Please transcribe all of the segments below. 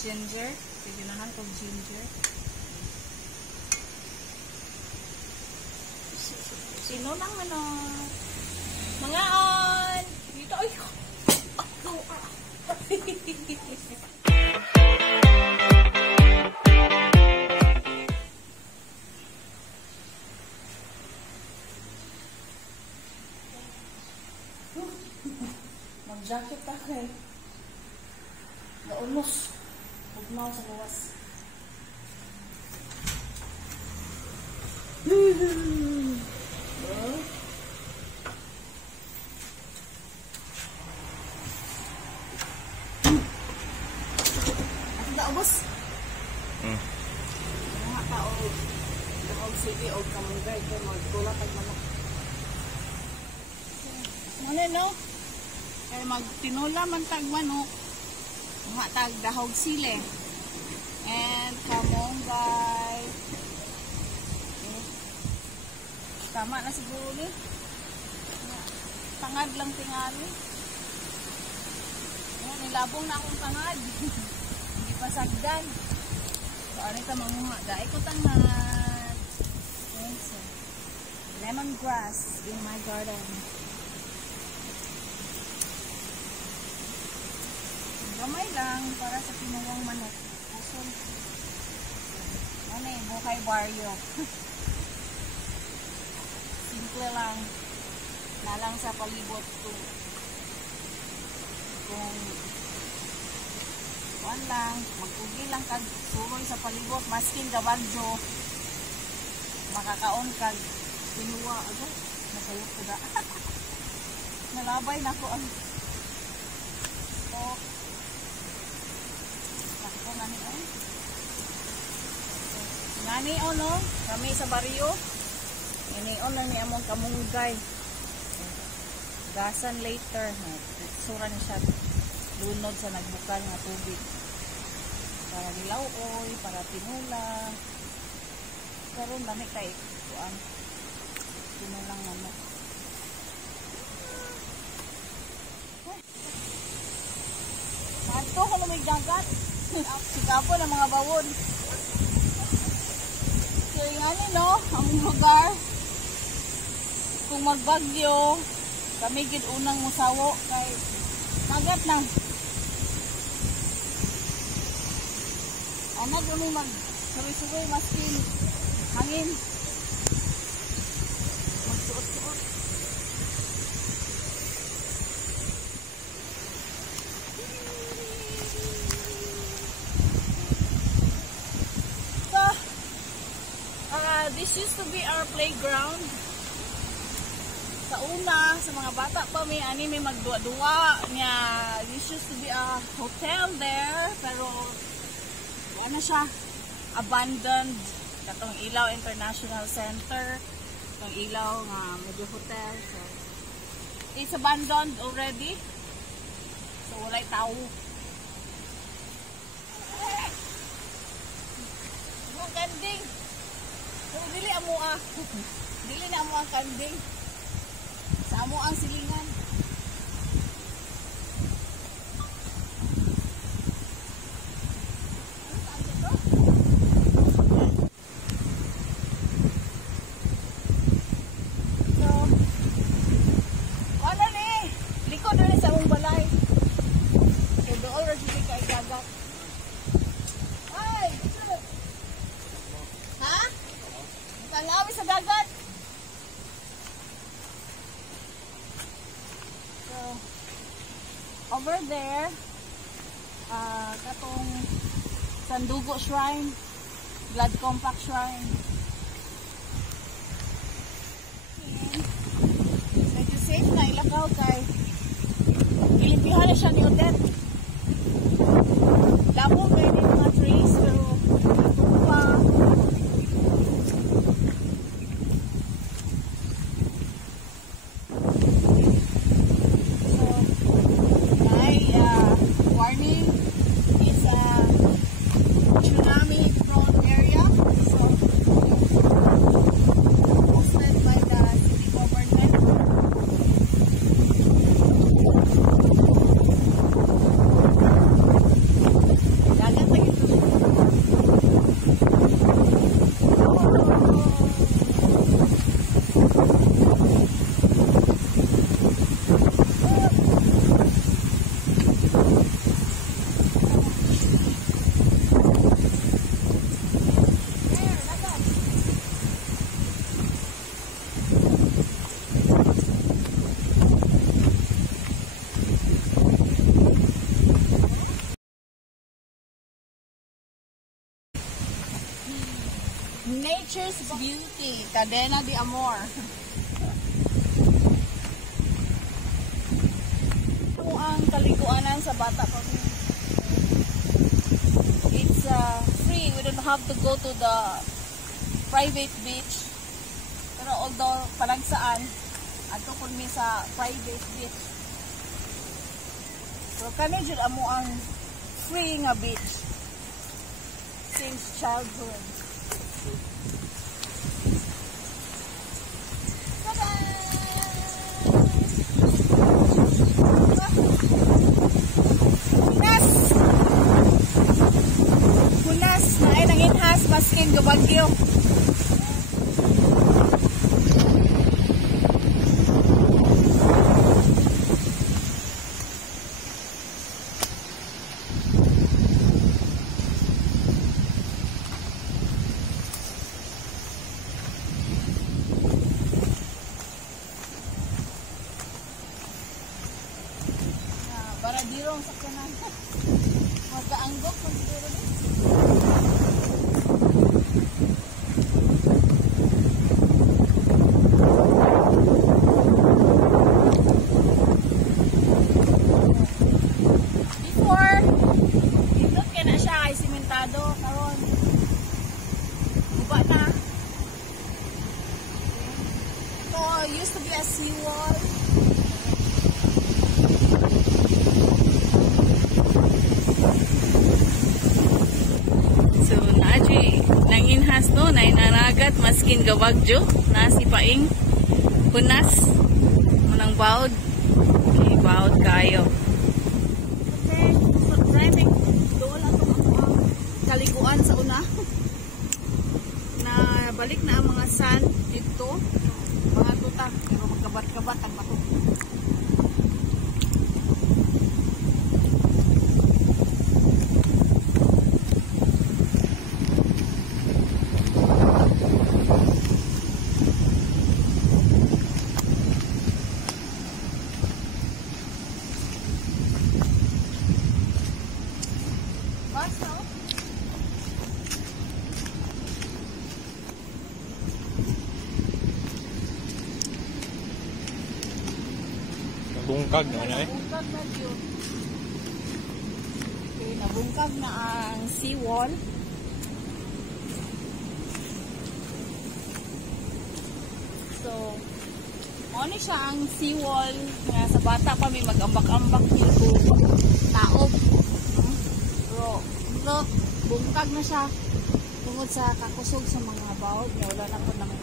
ginger. Ginahan kong ginger. Sino lang manok? Mga on! Dito, ay! Mag-jacket ako eh. Naunos. Hugnaw sa gawas. At daubos. Mga tao. Daog sige o kamunggay. Kaya magtulak ang manok. Ano no? Kaya magtinula man tag manok. Mga tag dahog sile. And kamunggay. Okay. Tama na siguro ni. Tangad lang tingali. Ayan, nilabong na akong tangad. Hindi pa sagdan. So, ano ito mamuha? Dahil ko tangad. Okay, so, lemongrass in my garden. Gamay lang para sa pinuwang manok. Puson. Ano eh, buhay baryo. Simple lang. Nalang sa palibot kung kuan lang, mag-ugi lang kag suroy sa palibot, maskin gabadyo, makakaon kag pinuwa. Agad, nasayot ko da. Nalabay na ko ang Ngani o no, kami sa baryo. Inion lang ni among kamunggay. Gasan later. Sura niya siya lunod sa nagbukal nga tubig. Para dilauoy, para tinula. Karon dami kay kuan. Tinulang manok. Ato ko lumig dagat. Sigapo ng mga bawon. So yung no, ang lugar kung magbagyo kami gid unang musawo kay magat na. Anag umi mag suroy-suroy maskin hangin. Magsuot-suot. This used to be our playground. Sa una, sa mga bata pa may magdua-dua niya. This used to be a hotel there, pero ano siya, abandoned. Katong Ilaw International Center, katong Ilaw nga medyo hotel. So, it's abandoned already. So walay tao. Ang ganding. Pero dili amo dili na amo ang kanding. Sa amo ang silingan. So, ano ni? Likod na sa among balay. So, doon rin siya kay dagat. Ay! Ha? Tangawi sa dagat. So, over there, katong Sandugo Shrine, Blood Compact Shrine. And, medyo safe na ilakaw kay ilimpihan na siya ni Odette. Labo kayo ng mga trees, pero tupa. Nature's Beauty, Cadena de Amor. Ito ang kaliguanan sa bata pa. It's free. We don't have to go to the private beach. Pero although parang saan, ato kun mi sa private beach. So kani jud amo ang free nga beach since childhood. Hunas na ay nanginhas maskin gabagyo. Baradirong sakyanan. Magkaanggok kung siguro din. Before, indot ka na siya kay simentado. Karon, guba na. Ito used to be a seawall. So, naji nanginhas to, nainanagat, maskin gawagjo, nasipaing, punas, manang baod, okay, baod kayo. Okay, so driving, doon lang itong kaliguan sa una, na balik na ang mga sand dito, mga tuta, pero magkabat-kabat ang bato. Nabungkag na na eh. Nabungkag na yun. Okay, nabungkag na ang seawall. So, ano siya ang seawall nga sa bata pa may mag-ambak-ambak dito. Taob. Pero, look, bungkag na siya. Tungod sa kakusog sa mga baod. Wala na po naman.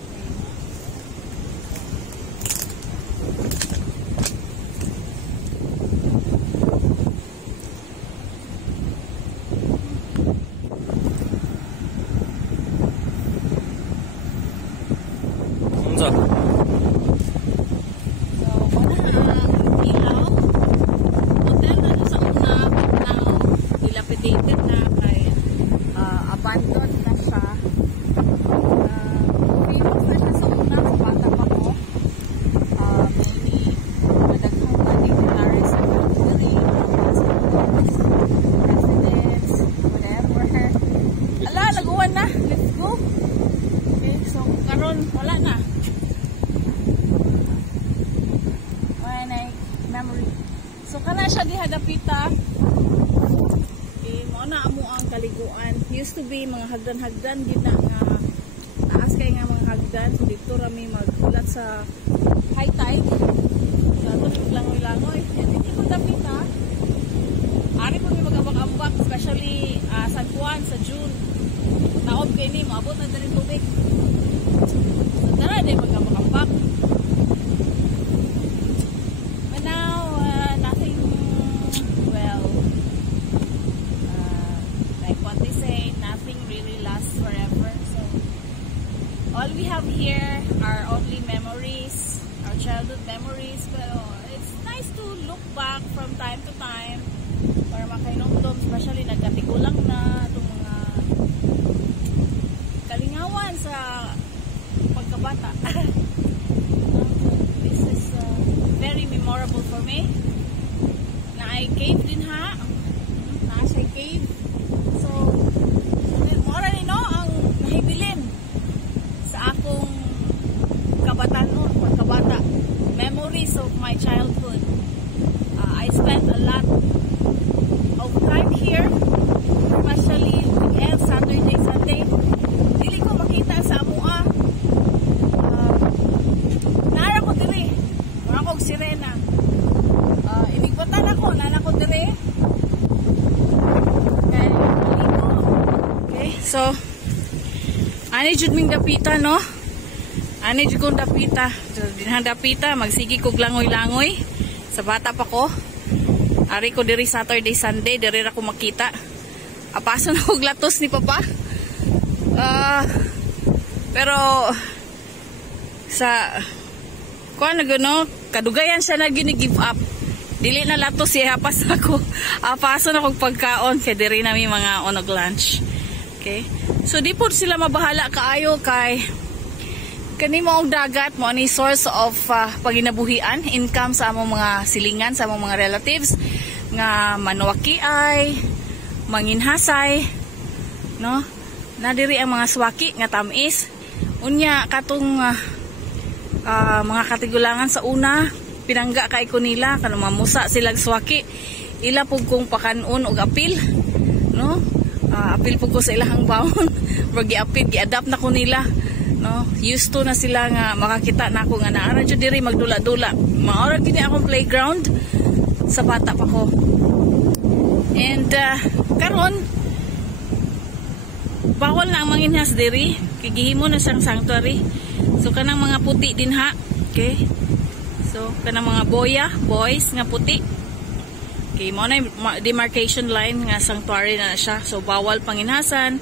Unsa? So, wala ang ilaw. Hotel na sa una, now, dilapidated na kay abandoned na siya. Famous na siya sa una, sa bata pa ko. Many madaghang na dignitaries sa country, presidents, whatever. Ala, laguan na. Let's go. Okay, so karon wala na. Memory. So kana siya diha dapita. Okay, mo na amo ang kaliguan. Used to be mga hagdan-hagdan gid na nga taas kay nga mga hagdan. So dito rami maghulat sa high tide. So ato langoy-langoy. Dito ko dapita. Ari po mi magambak-ambak, especially San Juan sa June. Taob kay ni maabot na diri tubig. So tara day magambak-ambak. All we have here are only memories, our childhood memories, pero it's nice to look back from time to time para makainomdom, especially nagkatigulang na itong mga kalingawan sa pagkabata. This is very memorable for me. Na ay cave din ha. Na siya cave. So, mora ni no ang nahibilin. So, ani jud ming dapita, no? Ani jud kong dapita. So, dinhan dapita, magsigi kog langoy-langoy. Sa bata pa ko. Ari ko diri Saturday, Sunday, diri ra ko makita. Apaso na kog latos ni Papa. Pero sa kuan na gano, kadugayan siya na gini-give up. Dili na latos siya hapas ako. Apaso na kog pagkaon kay diri nami mga onog lunch. Okay? So di po sila mabahala kaayo kay kani mo ang dagat mo ni source of paginabuhian, income sa among mga silingan, sa among mga relatives nga manuwaki ay manginhasay, no? Nadiri ang mga swaki nga tamis. Unya katong mga katigulangan sa una, pinangga kay ko nila kanang mamusa silang swaki. Ila pug kong pakanon og apil, no? Apil pug ko sa ilahang baon. Bagi apil gi-adapt na ko nila. No, used to na sila nga makakita na ako nga naara jud diri magdula-dula. Maora kini akong playground sa bata pa ko. And karon bawal na ang manginhas diri, kay gihimo na siyang sanctuary. So kanang mga puti din ha. Okay? So kanang mga boys nga puti. Okay, mo na demarcation line nga sanctuary na siya. So bawal panginhasan,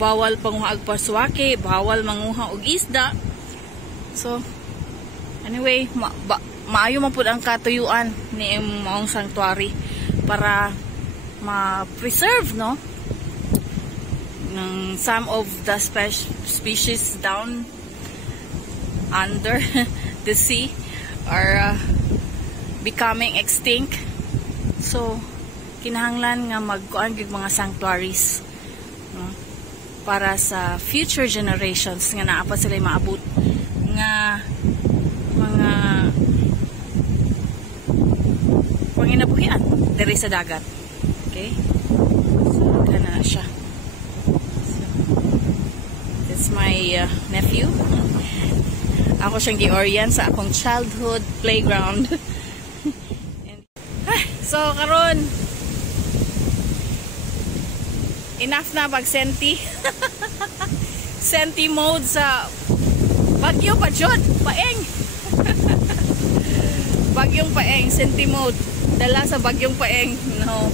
bawal panguha og paswake, bawal manguha og isda. So anyway, maayo man pud ang katuyuan ni maong sanctuary para ma-preserve, no, ng some of the species down under the sea are becoming extinct. So kinahanglan nga magkuan gyud mga sanctuaries, no, para sa future generations nga naa pa sila maabot nga mga panginabuhian diri sa dagat. Okay? So kana siya. So, that's my nephew. Ako siyang gi-orient sa akong childhood playground. So karon enough na pag-senti. Senti mode sa Bagyo pa jud, paeng. Bagyong paeng, senti mode. Dala sa bagyong paeng, no.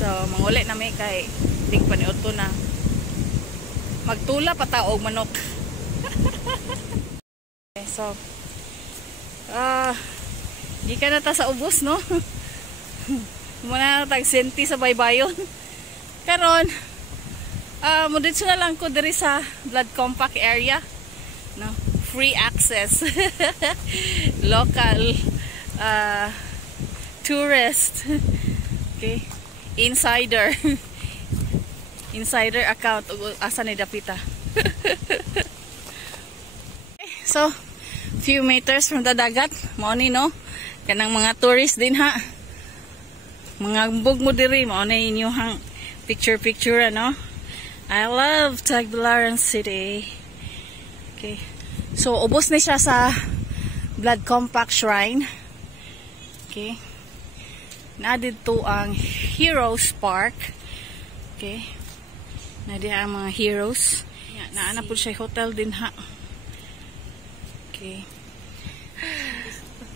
So manguli na may kay ting paniudto na. Magtula pa ta og manok. Okay, so di ka na ta sa ubos, no. Muna na tag senti sa baybayon. Karon muditso na lang ko diri sa Blood Compact area, no, free access. Local tourist. Okay, insider account asa ni dapita. So few meters from the dagat mao ni, no, kanang mga tourist din ha, mga bug mo diri mao na inyong picture ano. I love Tagbilaran City. Okay. So, ubos na siya sa Blood Compact Shrine. Okay. Nadito ang Heroes Park. Okay. Nadito ang mga heroes. Naana po siya hotel din ha. Okay.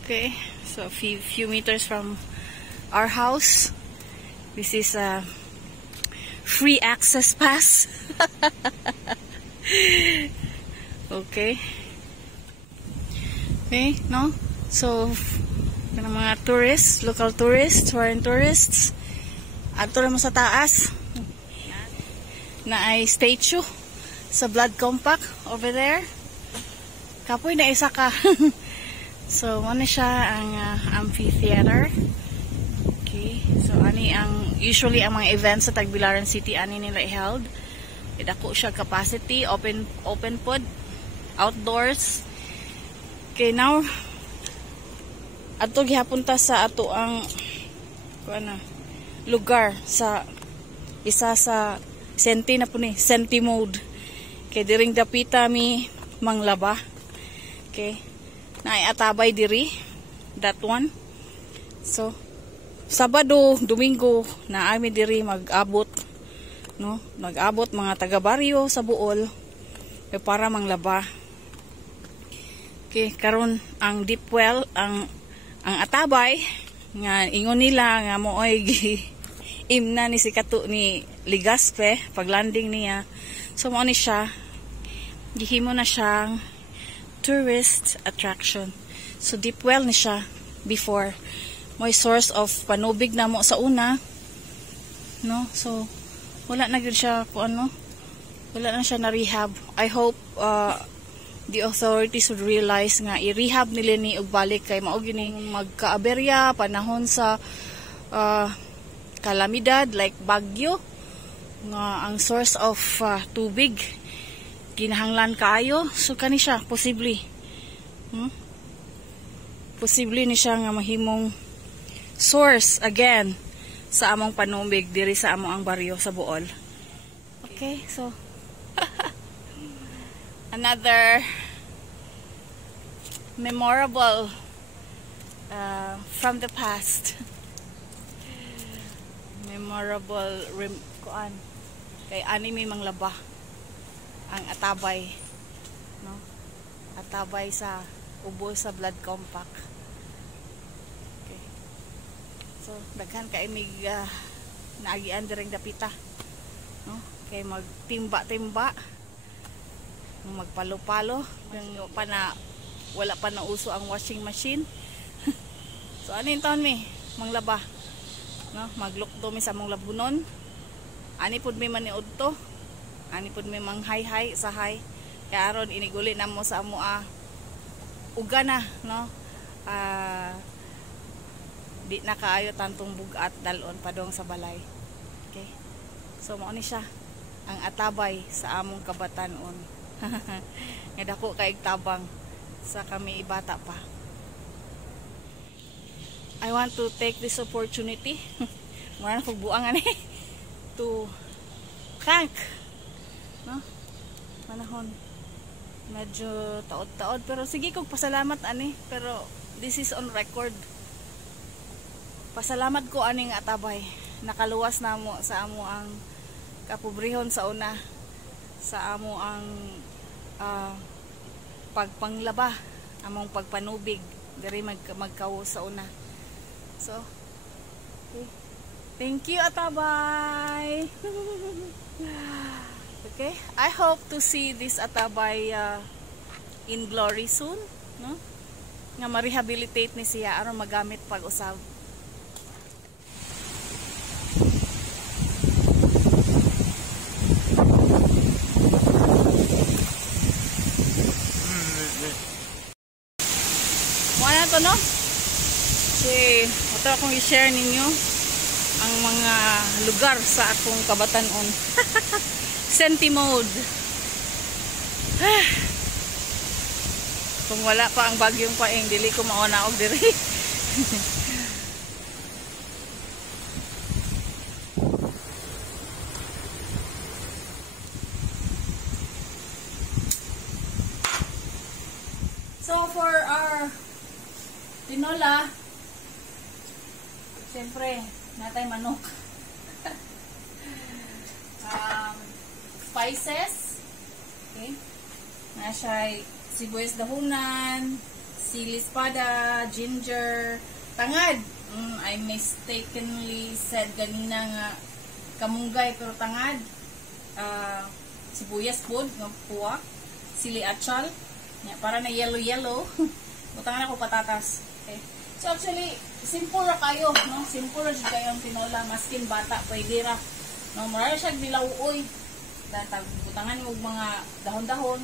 Okay. So, few meters from our house. This is a free access pass. Okay. Okay, no? So, mga tourists, local tourists, foreign tourists, ato naman sa taas na ay statue sa Blood Compact over there. Kapoy na isa ka. So, ano siya ang amphitheater. Okay. So, ani ang usually ang mga events sa Tagbilaran City ani nila i-held. Dako siya capacity, open pod, outdoors. Okay, now ato gihapon ta sa ato ang lugar sa isa sa senti na po ni, senti mode. Kay diring dapita mi manglaba. Okay. Naiatabay diri that one. So Sabado, Domingo na ami diri mag-abot no, nag-abot mga taga-baryo sa Bohol para manglaba. Okay, karon ang deep well, ang Atabay nga ingon nila nga mooy imna ni si Kato ni Ligaspe paglanding niya. So mo ni siya gihimo na siyang tourist attraction. So deep well ni siya before, may source of panubig na mo sa una, no? So wala na gyud siya wala na siya na rehab. I hope the authorities would realize nga i-rehab nila ni og balik kay mao gini magkaaberya panahon sa kalamidad like bagyo nga ang source of tubig kinahanglan kaayo. So kani siya posible posible ni siya nga mahimong source again sa among panubig diri sa among baryo sa Bohol. Okay, so another memorable from the past. Memorable kuan kay ani may manglaba ang Atabay, no? Atabay sa ubos sa blood compact. Okay. So daghan kay mig naagian direng dapita, no? Kay magtimba-timba, magpalo-palo yung wala pa na uso ang washing machine. So anin taon mi manglaba, no? Maglukto mi sa mong labunon, ani pud mi maniudto, ani pud mi manghay-hay sa hay kaya aron iniguli na mo sa amo uga na, no? Di na kaayo tantong bugat dalon padong sa balay. Okay, so mao ni siya ang Atabay sa among kabatanon. Nga dako kay tabang sa kami ibata pa. I want to take this opportunity muna kog buang ani to thank, no? Manahon medyo taod-taod pero sige kog pasalamat ani, pero this is on record. Pasalamat ko aning Atabay nakaluwas namo sa amo ang kapobrehon sa una, sa amo ang pagpanglaba, among pagpanubig diri magkawo sa una. So okay. Thank you Atabay. Okay, I hope to see this Atabay in glory soon, no? Nga ma-rehabilitate ni siya aron magamit pag-usab. Wala to, no? Okay, ito akong i-share ninyo ang mga lugar sa akong kabatanon. Senti mode. Kung wala pa ang bagyong paeng, dili ko mauna og diri. So for our tinola, siyempre natay manok. Spices, okay, na siya sibuyas dahunan, sili espada, ginger, tangad. I mistakenly said ganina nga kamunggay pero tangad. Sibuyas pod nga puwak, sili atchal, para na yellow. Butangan ako patatas. Okay. So actually simple ra kayo, no? Simple ra jud kayo ang tinola, maskin bata pwede ra. No, mura siya dilawuoy. Dahil butangan mo mga dahon-dahon,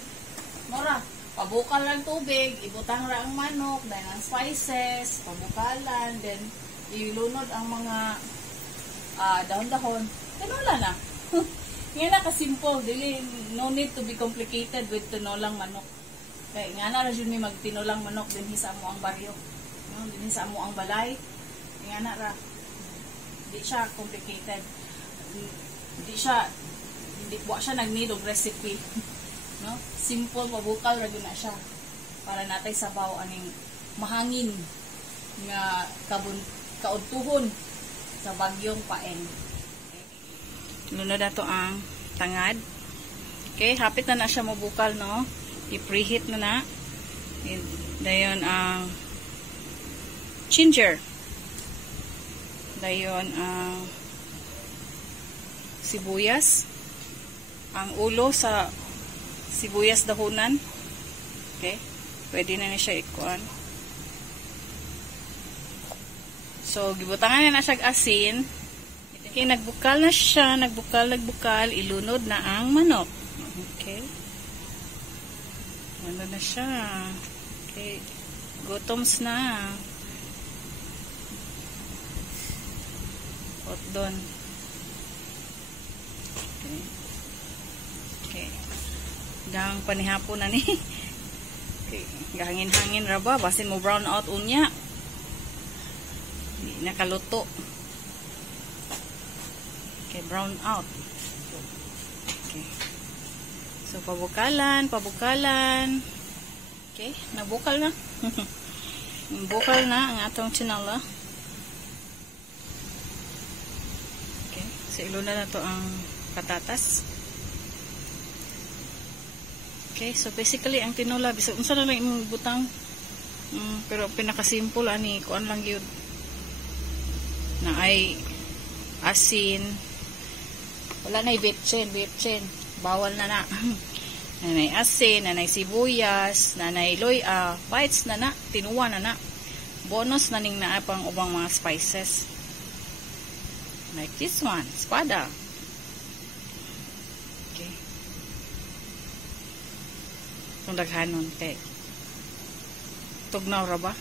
mura, pabukal lang tubig, ibutang ra ang manok, dahil ang spices, pabukalan, then ilunod ang mga dahon-dahon, tinola na. Nga na ka-simple, no need to be complicated with tinolang manok. Kaya nga na rin may magtinolang manok din sa mo ang baryo, no? Din sa mo ang balay, nga na ra, hindi siya complicated, hindi siya nag-need of recipe, no? Simple, mabukal ra na siya para natay sabaw aning mahangin nga kaudtuhon sa bagyong paeng. Lunod na to ang tangad. Okay, hapit na siya mabukal, no? I-preheat na. Dayon ang ginger. Dayon ang sibuyas. Ang ulo sa sibuyas dahunan. Okay, pwede na siya ikuan. So, gibutangan na siya asin. Okay, nagbukal na siya, nagbukal, ilunod na ang manok. Okay. Ano na siya. Okay. Gutoms na. Hot doon. Okay. Okay. Gang panihapon na ni. Okay. Gahangin-hangin ra ba? Basin mo brown out unya. Hindi nakaluto. Okay, brown out. Okay. So, pabukalan. Okay, nabukal na. Bukal na ang atong tinola. Okay, so iluna na to ang patatas. Okay, so basically ang tinola, bisag unsa na lang imong butang. Pero pinaka-simple ani, kuan lang gyud. Na ay asin. Wala na betchen. Bawal na. Nanay asin, nanay sibuyas, nanay loya, bites na, tinuwa na. Bonus na ning naa pang ubang mga spices. Like this one, espada. Okay. Itong daghanon, kay tugnaw ra ba?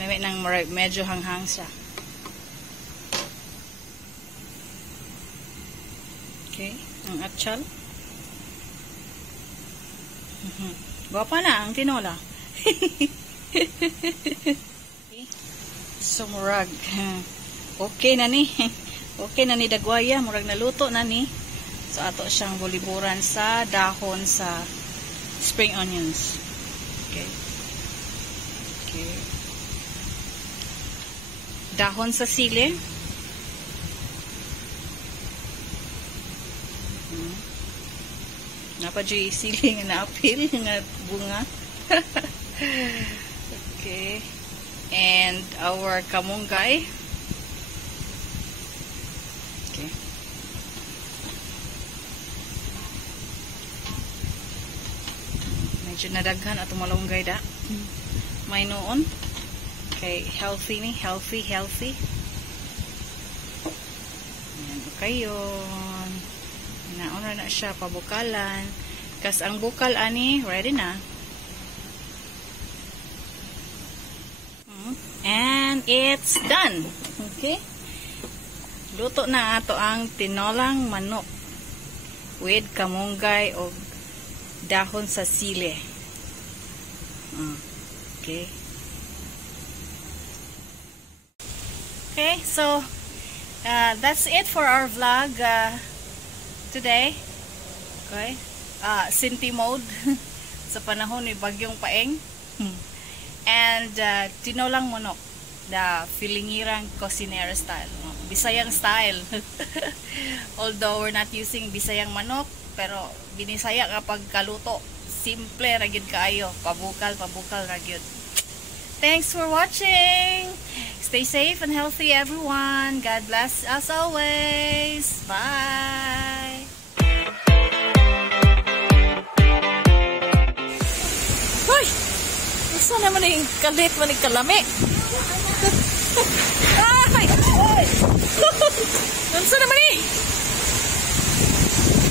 Lamit nang medyo hanghang siya. Okay, ang atchal. Gwapa na ang tinola. Okay. So, murag. Okay na ni. Okay na ni dagwaya. Murag naluto na ni. So, ato siyang buliburan sa dahon sa spring onions. Okay. Okay. Dahon sa sili. Napadyo sili nga na-apil nga bunga. Okay. And our kamunggay. Okay. Medyo nadaghan at malunggay da. May noon. Okay, healthy ni. Healthy. Ayan, okay yun. Nauna na siya pabukalan. Kas ang bukal ani ready na. And it's done. Okay? Luto na ato ang tinolang manok with kamunggay o dahon sa sili. Okay. Okay, so that's it for our vlog today. Okay. Sinti mode sa panahon ni Bagyong Paeng. And tinolang manok, the filingirang cocinera style, Bisayang style. Although we're not using Bisayang manok, pero binisaya kapag kaluto, simple ra gyud kaayo, pabukal ra gyud. Thanks for watching. Stay safe and healthy, everyone. God bless as always. Bye. Hoy! Saan naman yung kalit man yung kalami? Ay! Ay! Saan naman eh?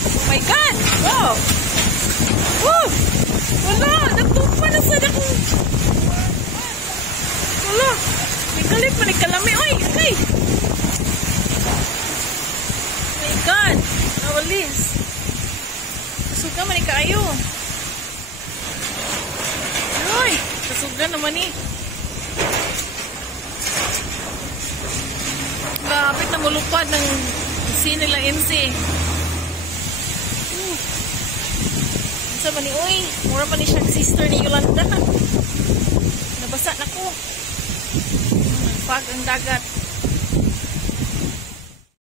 Oh my God! Wow! Wow! Wala! Nagtupa na sa akong... Wala! May kalit man yung kalami. Ay! Ay! Oh my God! Nawalis! Suga man yung kaayo. Ay! Kasugan naman eh. Kapit na mulupad ng sinila NC. Isa ba ni Uy? Mura pa ni siyang sister ni Yolanda. Nabasa na ko. Nagpag ang dagat.